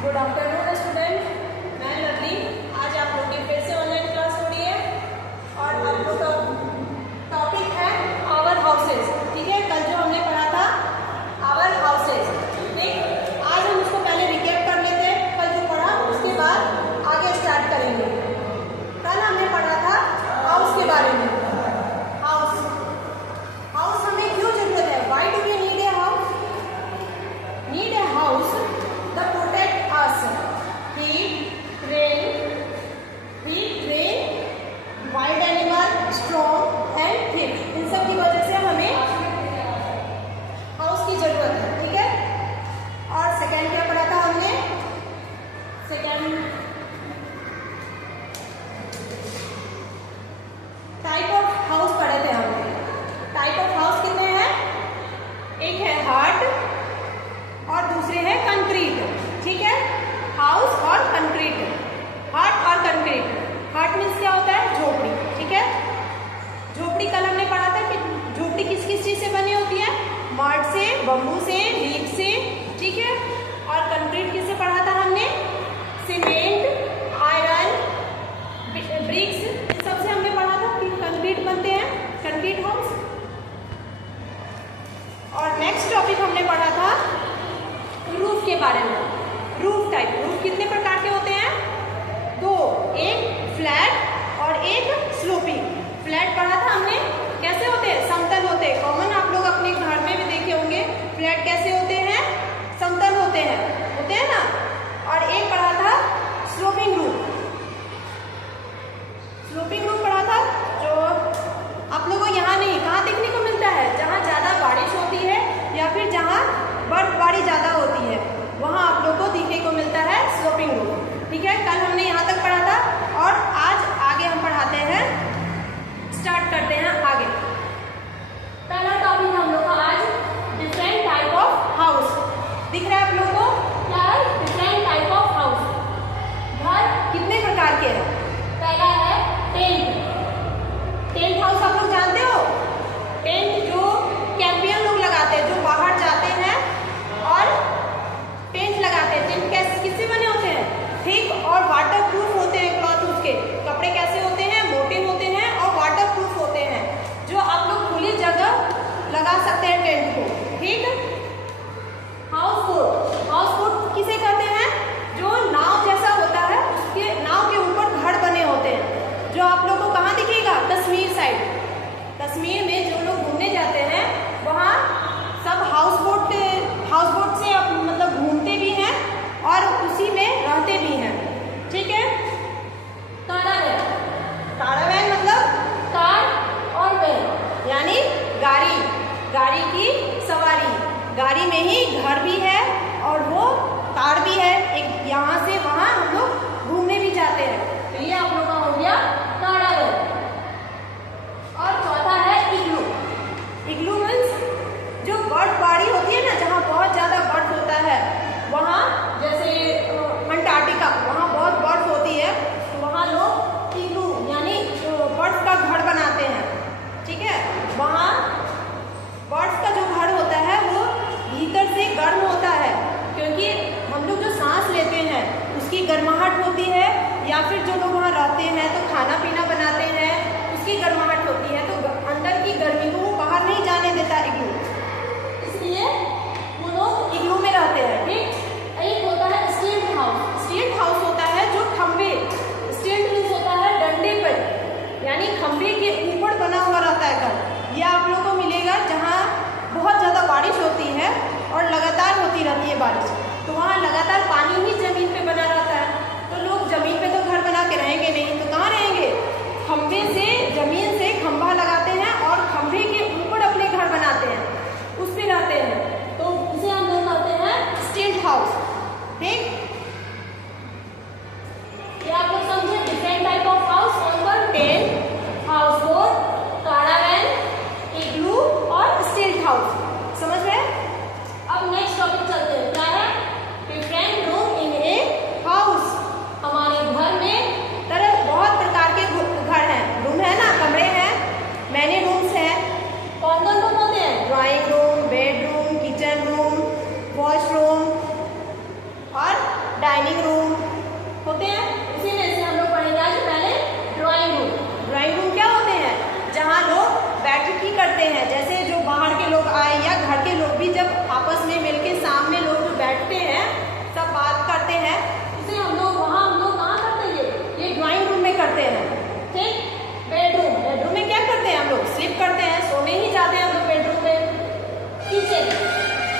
Good afternoon student, मैं lovely. आज आप लोग की फिर से ऑनलाइन क्लास हो रही है और आप लोग का टॉपिक है आवर हाउसेस। ठीक है, कल जो हमने पढ़ा था आवर हाउसेस, ठीक, आज हम उसको पहले रिकैप कर लेते हैं। कल जो पढ़ा उसके बाद आगे स्टार्ट करेंगे। कल हमने पढ़ा था हाउस के बारे में। हाउस हाउस हमें क्यों जरूरत है? Why do we need a house? Need a house the protect us heat rain wild animal strong and thick, इन सब की वजह से हमें हाउस की जरूरत है। ठीक है, और सेकंड क्या पढ़ा था हमने? सेकंड टाइप ऑफ हाउस पढ़े थे हमने। टाइप ऑफ हाउस कितने हैं? एक है हार्ड और दूसरे है कंक्रीट। ठीक है, हाउस और कंक्रीट, हार्ट और कंक्रीट। हार्ट मीन्स क्या होता है? झोपड़ी। ठीक है, झोपड़ी कल हमने पढ़ा था कि झोपड़ी किस किस चीज से बनी होती है? मड से, बम्बू से, लीफ से। ठीक है, और कंक्रीट किससे पढ़ा था हमने? सीमेंट, आयरन, ब्रिक्स, इन सब से हमने पढ़ा था कि कंक्रीट बनते हैं, कंक्रीट हाउस। और नेक्स्ट टॉपिक हमने पढ़ा था रूफ के बारे में। रूफ टाइप, रूफ कितने प्रकार के होते हैं? दो, एक फ्लैट और एक स्लोपिंग। फ्लैट पढ़ा था हमने, कैसे होते हैं? समतल होते हैं। कॉमन आप लोग अपने घर में भी देखे होंगे, फ्लैट कैसे होते हैं? समतल होते हैं ना। और एक पढ़ा था स्लोपिंग रूफ। स्लोपिंग रूफ पढ़ा था जो आप लोगों को यहाँ नहीं, कहाँ देखने को मिलता है? जहाँ ज्यादा बारिश होती है या फिर जहाँ बर्फबारी ज्यादा होती है, वहां आप लोग को देखने को मिलता है स्लोपिंग रूफ। ठीक है, कल हमने यहाँ तक पढ़ा था और आज आगे हम पढ़ाते हैं, स्टार्ट करते हैं आगे। पहला टॉपिक हम लोग का आज डिफरेंट टाइप ऑफ हाउस। दिख रहा है आप लोग को? क्या है? Different type of house. घर कितने प्रकार के हैं? पहला है टेंट। टेंट हाउस आप लोग जानते हो? टेंट जो कैंपियन लोग लगाते हैं, जो बाहर जाते हैं और टेंट लगाते हैं। टेंट कैसे, किससे बने होते हैं? थिक और वाटर प्रूफ होते हैं। क्लॉथ, उसके कपड़े कैसे होते हैं? मोटे होते हैं और वाटर प्रूफ होते हैं, जो आप लोग खुली जगह लगा सकते हैं टेंट को। ठीक, हाउस बोट। हाउस बोट किसे कहते हैं? जो नाव जैसा होता है, उसके नाव के ऊपर घर बने होते हैं, जो आप लोग को कहाँ दिखेगा? कश्मीर साइड। कश्मीर में जो लोग घूमने जाते हैं वहाँ सब हाउस बोट से मतलब घूमते भी हैं और उसी में रहते भी हैं। ठीक है, कारवैन। कारवैन मतलब कार और वैन, यानी गाड़ी, गाड़ी की सवारी। गाड़ी में ही घर भी है और वो कार भी है। एक यहाँ से वहाँ हम लोग घूमने भी जाते हैं। तो ये आप लोग का हो गया कारवैन। और चौथा है इग्लू। इग्लू मीन्स जो बर्फबारी होती है ना, जहाँ बहुत ज्यादा बर्फ होता है, वहाँ जैसे अंटार्कटिका, वहाँ बहुत बर्फ होती है, तो वहाँ लोग इग्लू यानी बर्फ का घर बनाते हैं। ठीक है, वहाँ बर्फ का जो घर होता है वो भीतर से गर्म होता है, क्योंकि हम लोग जो सांस लेते हैं उसकी गर्माहट होती है, या फिर जो लोग वहाँ रहते हैं तो खाना पीना बनाते हैं, उसकी गर्माहट होती है, तो अंदर की गर्मी को वो बाहर नहीं जाने देता इग्लू, इसलिए वो लोग इग्लू में रहते हैं। ठीक, एक होता है स्टील्ट हाउस। स्टील्ट हाउस होता है जो खंभे, स्टील्ट मीन्स होता है डंडे पर, यानी खंभे के ऊपर बना हुआ रहता है घर। यह आप लोग को मिलेगा जहाँ बहुत ज्यादा बारिश होती है और लगातार होती रहती है बारिश, तो वहाँ लगातार पानी ही जमीन पे बना रहता है, तो लोग जमीन पे तो घर बना के रहेंगे नहीं, तो कहाँ रहेंगे? खंभे से, जमीन से खंभा लगाते हैं और खंभे के ऊपर अपने घर बनाते हैं, उस पे रहते हैं, तो उसे हम लोग कहते हैं स्टील्ट हाउस। ठीक, ये आप लोग समझे डिफरेंट टाइप ऑफ हाउस। कौन कौन? टेंट, हाउस बोट, कारवैन, इग्लू और स्टील्ट हाउस। समझ रहे? अब नेक्स्ट टॉपिक चलते हैं, क्या है? Different room in a house. हमारे घर में बहुत प्रकार के घर हैं, रूम है ना, कमरे हैं, मैनी रूम्स हैं। कौन कौन रूम होते हैं? Drawing room, bedroom, kitchen room, washroom और डाइनिंग रूम होते हैं, उसी में से हम लोग पढ़ेंगे आज पहले ड्राइंग रूम। ड्राइंग रूम क्या होते हैं? जहाँ लोग बैठकी करते हैं, जैसे जो बाहर के लोग आए या घर के लोग भी जब आपस में मिलके सामने लोग जो बैठते हैं, सब बात करते हैं, उसे हम लोग वहाँ हम लोग कहाँ करते हैं? ये ड्राइंग रूम में करते हैं। ठीक। बेडरूम, बेडरूम में क्या करते हैं हम लोग? स्लीप करते हैं, सोने ही जाते हैं हम लोग बेडरूम में। किचन,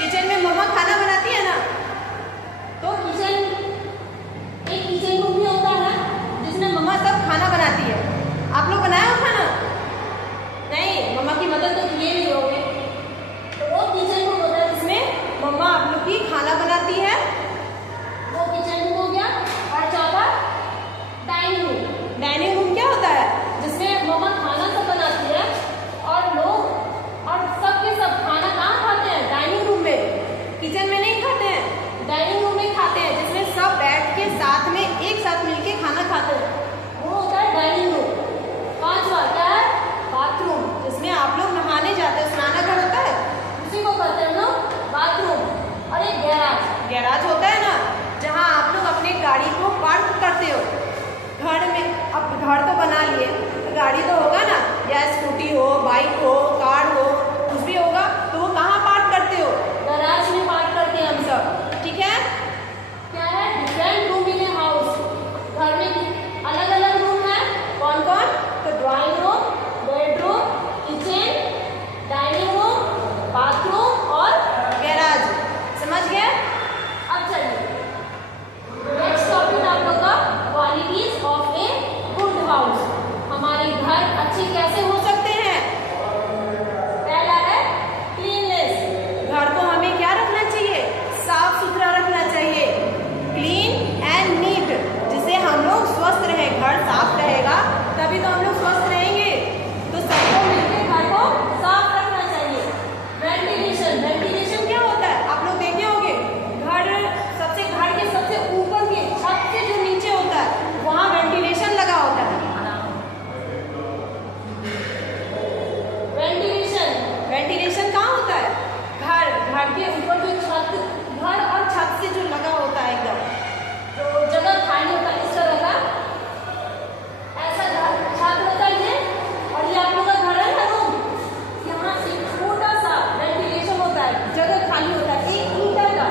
किचन में मम्मा खाना बनाती है ना, तो किचन एक किचन रूम भी होता है जिसमें मम्मा सब खाना बनाती है। आप लोग बनाया हो खाना? नहीं, मम्मा की मदद तो किए नहीं होंगे। तो वो किचन रूम होता है जिसमें मम्मा आप लोग की खाना बनाती है, वो किचन रूम हो गया। और चौथा डाइनिंग रूम। डाइनिंग रूम क्या होता है? जिसमें मम्मा खाना सब बनाती है और लोग और सबके सब खाना कहाँ खाते हैं? डाइनिंग रूम में, किचन में नहीं खाते हैं, डाइनिंग रूम में खाते हैं, जिसमें सब बैठ के साथ में एक साथ मिलके खाना खाते हैं, वो होता है डाइनिंग रूम। पांचवा क्या है? बाथरूम, जिसमें आप लोग नहाने जाते हैं, स्नान घर होता है, उसी को कहते हैं हम लोग बाथरूम। और एक गैराज, गैराज होता है ना, जहाँ आप लोग अपने गाड़ी को पार्क करते हो। घर में अब घर तो बना लिए, तो गाड़ी तो होगा ना, या स्कूटी हो, बाइक हो, कार हो, कुछ भी होगा, तो वो कहाँ पार्क करते हो? गैराज में पार्क करते हैं हम सब। ठीक है। क्या है? Different room in a house. घर में अलग अलग रूम है, कौन कौन? तो drawing room, bedroom, kitchen, dining room, bathroom और गैराज। समझ गए? अब चलिए नेक्स्ट टॉपिक आप लोग का qualities of a good house. हमारे घर अच्छे कैसे हो सकते हैं? पहला है क्लीननेस। घर को हमें क्या रखना चाहिए? साफ सुथरा रखना चाहिए, क्लीन एंड नीट, जिससे हम लोग स्वस्थ रहे। घर साफ रहेगा तभी तो हम लोग स्वस्थ रहेंगे। तो सबको मिलकर घर को साफ रखना चाहिए। वेंटिलेशन, वेंटिलेशन क्या होता है? आप लोग देखे होंगे, घर के सबसे ऊपर के छत से जो नीचे होता है, वहाँ वेंटिलेशन लगा होता है। वेंटिलेशन, वेंटिलेशन कहाँ होता है? घर के ऊपर जो छत, घर और छत से जो लगा होता है, एकदम जो जगह खाली होता है, इस तरह का ऐसा छत होता है ये। और ये आप लोग का घर है ना, रूम, यहाँ से छोटा सा वेंटिलेशन होता है, जगह खाली होता है, एक ईंटा का,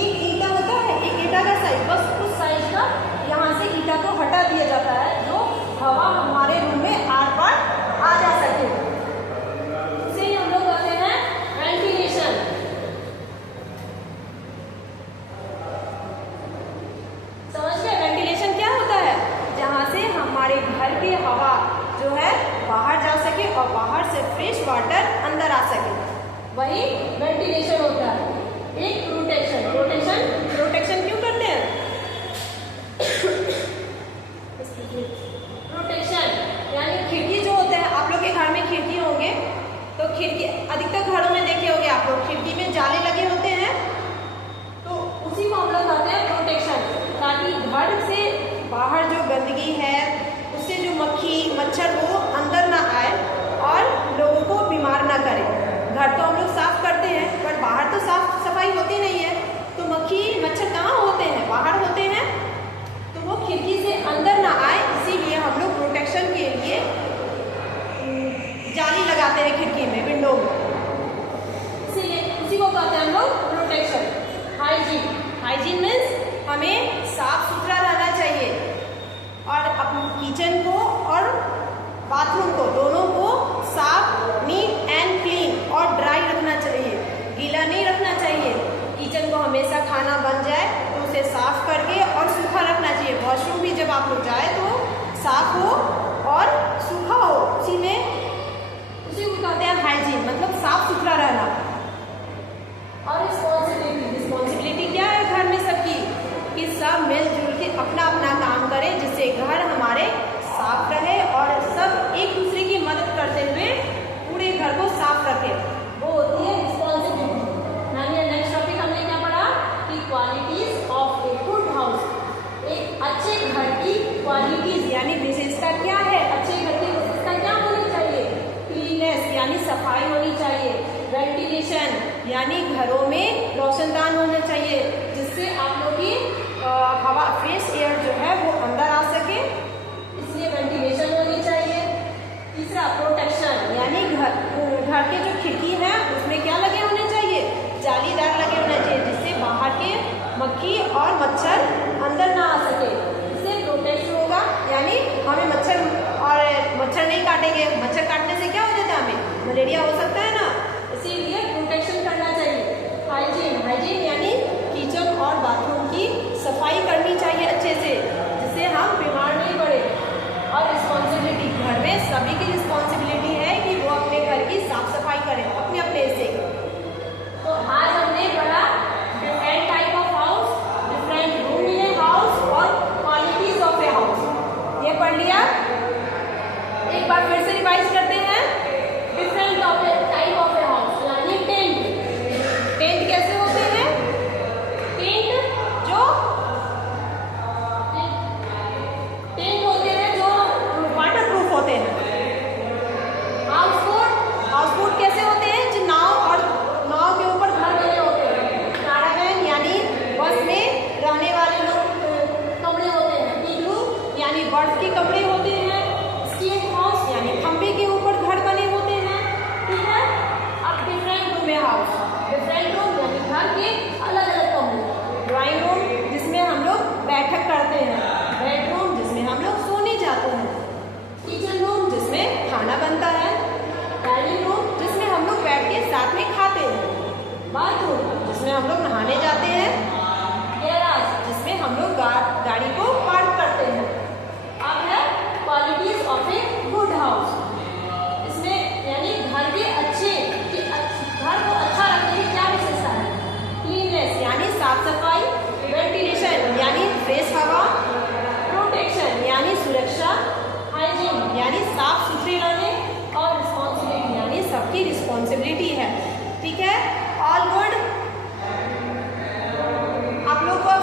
एक ईंटा होता है, एक ईंटा का साइज, बस उस साइज का यहाँ से ईंटा को हटा दिया जाता है, जो हवा हमारे रूम में आर पार आ जा सके। इसे हम लोग कहते हैं वेंटिलेशन। समझ गए? वेंटिलेशन क्या होता है? जहाँ से हमारे घर की हवा जो है बाहर जा सके और बाहर से फ्रेश वाटर अंदर आ सके, वही वेंटिलेशन होता है। एक प्रोटेक्शन, प्रोटेक्शन, प्रोटेक्शन क्यों करते हैं? प्रोटेक्शन यानी खिड़की जो होता है, आप लोग के घर में खिड़की होंगे, तो खिड़की अधिकतर घरों में देखे होंगे आप लोग, खिड़की में जाले लगे होते हैं, तो उसी को हम लोग कहते हैं प्रोटेक्शन, ताकि घर से बाहर जो गंदगी है, उससे जो मक्खी मच्छर वो अंदर ना आए और लोगों को बीमार ना करे। घर तो हम लोग साफ करते हैं, पर बाहर तो साफ सफाई होती नहीं है, तो मक्खी मच्छर कहाँ होते हैं? बाहर होते हैं, तो वो खिड़की से अंदर ना आए, इसीलिए हम लोग प्रोटेक्शन के लिए जाली लगाते हैं खिड़की में, विंडो में, इसीलिए उसी को कहते हैं हम लोग प्रोटेक्शन। हाइजीन, हाइजीन मीन्स हमें साफ सुथरा रहना चाहिए और अपने किचन को और बाथरूम को दोनों को साफ, नीट एंड क्लीन और ड्राई रखना चाहिए, गीला नहीं रखना चाहिए। किचन को हमेशा खाना बन जाए तो उसे साफ करके और सूखा रखना चाहिए। वॉशरूम भी जब आप लोग जाए तो साफ हो और सूखा हो, उसी को कहते हैं हाइजीन, मतलब साफ सुथरा रहना। और रिस्पॉन्सिबिलिटी, रिस्पॉन्सिबिलिटी क्या है घर में सबकी? कि सब मिलजुल के अपना अपना काम करें, जिससे घर हमारे साफ रहे और सब एक दूसरे की मदद करते हुए पूरे घर को साफ रखें, वो होती है रिस्पॉन्सिबिलिटी। नेक्स्ट टॉपिक हमने क्या पढ़ा? कि qualities of a good house. एक अच्छे घर की क्वालिटीज यानी विशेषता क्या है? अच्छे घर की विशेषता क्या होनी चाहिए? क्लीननेस यानी सफाई होनी चाहिए, वेंटिलेशन यानी घरों में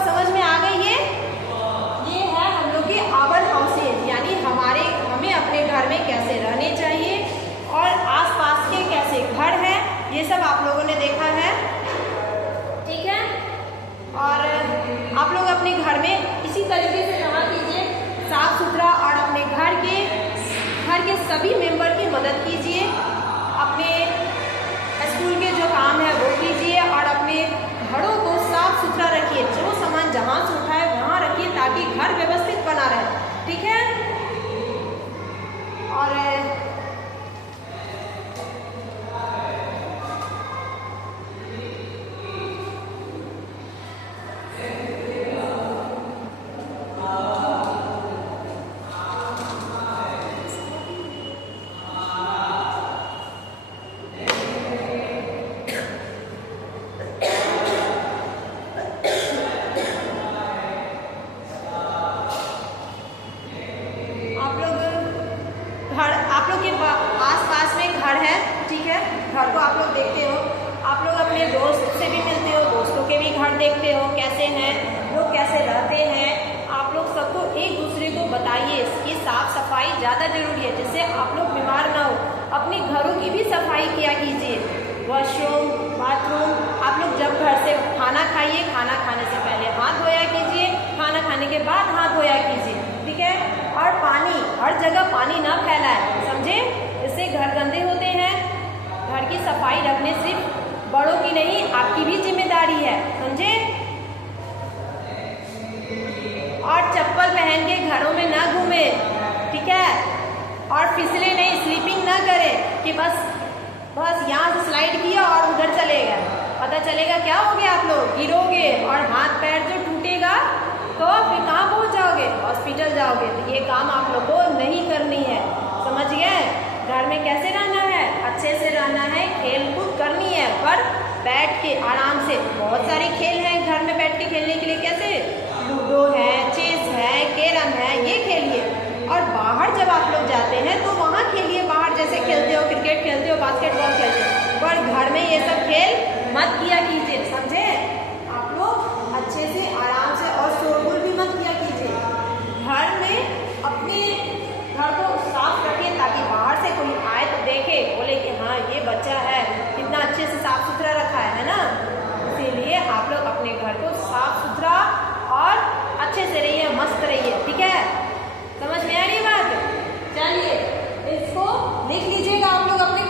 समझ में आ गई ये है हम लोग के आवर हाउसेज, यानी हमें अपने घर में कैसे रहने चाहिए और आसपास के कैसे घर हैं, ये सब आप लोगों ने देखा है। ठीक है, और आप लोग अपने घर में इसी तरीके से रहा कीजिए, साफ सुथरा, और अपने घर के सभी मेंबर की मदद कीजिए, अपने स्कूल के जो काम है वो कीजिए, और अपने घरों को साफ सुथरा रखिए, जो सामान जहाँ से उठाए वहाँ रखिए ताकि घर व्यवस्थित बना रहे। ठीक है, और आप लोग के आस-पास में घर है। ठीक है, घर को आप लोग देखते हो, आप लोग अपने दोस्त से भी मिलते हो, दोस्तों के भी घर देखते हो कैसे हैं लोग, कैसे रहते हैं। आप लोग सबको एक दूसरे को बताइए कि साफ सफाई ज़्यादा जरूरी है, जिससे आप लोग बीमार ना हो। अपने घरों की भी सफाई किया कीजिए, वॉशरूम, बाथरूम। आप लोग जब घर से खाना खाइए, खाना खाने से पहले हाथ धोया कीजिए, खाना खाने के बाद हाथ धोया कीजिए। ठीक है, और पानी, हर जगह पानी ना फैलाए, समझे, इससे घर गंदे होते हैं। घर की सफाई रखने सिर्फ बड़ों की नहीं, आपकी भी जिम्मेदारी है, समझे। और चप्पल पहन के घरों में ना घूमे, ठीक है, और फिसले नहीं, स्लीपिंग ना करे कि बस यहाँ से स्लाइड किया और उधर चले गए, पता चलेगा क्या हो गया, आप लोग गिरोगे और हाथ पैर जो टूटेगा तो फिर कहाँ पहुँच जाओगे, हॉस्पिटल जाओगे। तो ये काम आप लोग को नहीं करनी है, समझ गए। घर में कैसे रहना है, अच्छे से रहना है, खेल कूद करनी है, पर बैठ के आराम से। बहुत सारे खेल हैं घर में बैठ के खेलने के लिए, कैसे लूडो है, चेस है, कैरम है, ये खेलिए। और बाहर जब आप लोग जाते हैं तो वहाँ खेलिए, बाहर जैसे खेलते हो, क्रिकेट खेलते हो, बास्केटबॉल खेलते हो, पर घर में ये सब खेल मत किया कीजिए, समझे। आप लोग अच्छे से आराम से, और शोरगुल भी मत किया कीजिए। घर में अपने घर को साफ रखिए ताकि बाहर से कोई आए तो देखे, बोले कि हाँ ये बच्चा है, कितना अच्छे से साफ सुथरा रखा है ना। इसीलिए आप लोग अपने घर को साफ सुथरा और अच्छे से रहिए, मस्त रहिए। ठीक है, समझ में आ रही बात। चलिए इसको लिख लीजिएगा आप लोग अपने